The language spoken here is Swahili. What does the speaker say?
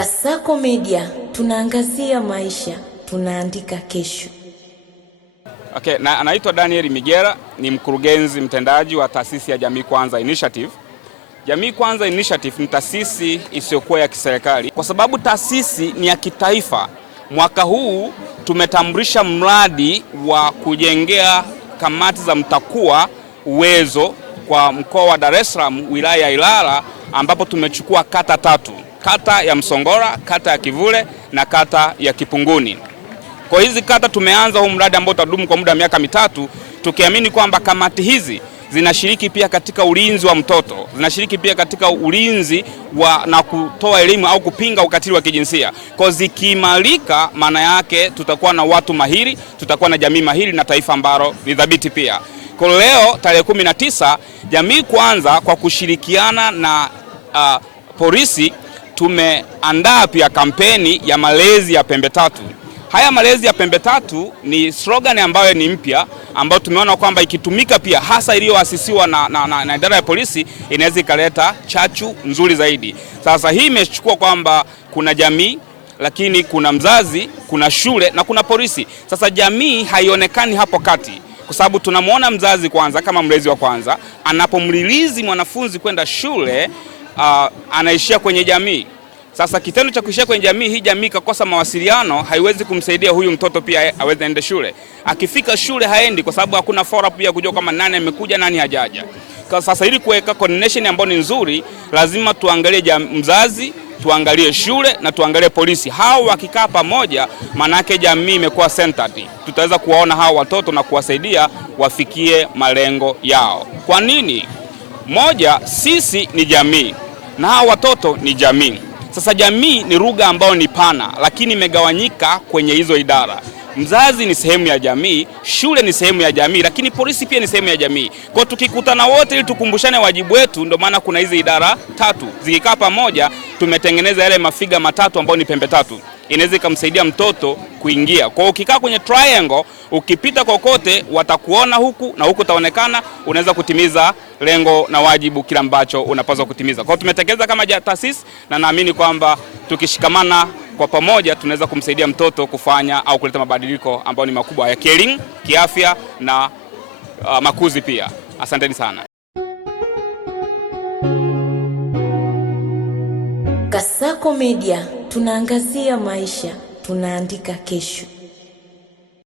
Kasako Media, tunaangazia maisha, tunaandika kesho. Okay, anaitwa Daniel Migera, ni mkurugenzi mtendaji wa taasisi ya Jamii Kwanza Initiative. Jamii Kwanza Initiative ni taasisi isiyokuwa ya kiserikali kwa sababu taasisi ni ya kitaifa. Mwaka huu tumetambulisha mradi wa kujengea kamati za mtakuwa uwezo kwa mkoa wa Dar es Salaam, wilaya ya Ilala, ambapo tumechukua kata 3. Kata ya Msongora, kata ya Kivule na kata ya Kipunguni. Kwa hizi kata tumeanza huu mradi ambao utadumu kwa muda wa miaka 3, tukiamini kwamba kamati hizi zinashiriki pia katika ulinzi wa mtoto, zinashiriki pia katika ulinzi na kutoa elimu au kupinga ukatili wa kijinsia. Kwa zikiimarika, maana yake tutakuwa na watu mahiri, tutakuwa na jamii mahiri na taifa ambalo ni thabiti pia. Kwa leo tarehe 19, Jamii Kwanza kwa kushirikiana na polisi tumeandaa pia kampeni ya malezi ya pembe tatu. Haya malezi ya pembe tatu ni slogan ambayo ni mpya, ambayo tumeona kwamba ikitumika pia hasa iliyoasisiwa na idara ya polisi inaweza ikaleta chachu nzuri zaidi. Sasa hii imechukua kwamba kuna jamii, lakini kuna mzazi, kuna shule na kuna polisi. Sasa jamii haionekani hapo kati, kwa sababu tunamuona mzazi kwanza kama mlezi wa kwanza, anapomlilizi mwanafunzi kwenda shule anaishia kwenye jamii. Sasa kitendo cha kuishia kwenye jamii, hii jamii kakosa mawasiliano, haiwezi kumsaidia huyu mtoto pia aweze ende shule. Akifika shule haendi kwa sababu hakuna follow up ya kujua kama nani amekuja nani hajaja. Kwa sasa ili kuweka coordination ambayo ni nzuri, lazima tuangalie mzazi, tuangalie shule na tuangalie polisi. Hao wakikaa pamoja, maana yake jamii imekuwa centered. Tutaweza kuwaona hao watoto na kuwasaidia wafikie malengo yao. Kwa nini? Moja, sisi ni jamii na hao watoto ni jamii. Sasa jamii ni lugha ambayo ni pana, lakini imegawanyika kwenye hizo idara. Mzazi ni sehemu ya jamii, shule ni sehemu ya jamii, lakini polisi pia ni sehemu ya jamii. Kwa tukikutana wote ili tukumbushane wajibu wetu, ndio maana kuna hizi idara 3. Zikikaa pamoja, tumetengeneza yale mafiga 3 ambayo ni pembe 3. Inaweza kumsaidia mtoto kuingia. Kwa ukikaa kwenye triangle, ukipita kokote watakuona huku na huku utaonekana, unaweza kutimiza lengo na wajibu kila ambacho unapaswa kutimiza. Kwa tumetekeleza kama taasisi, na naamini kwamba tukishikamana kwa pamoja tunaweza kumsaidia mtoto kufanya au kuleta mabadiliko ambayo ni makubwa ya kielimu, kiafya na makuzi pia. Asanteni sana. Kasako Media, tunaangazia maisha, tunaandika kesho.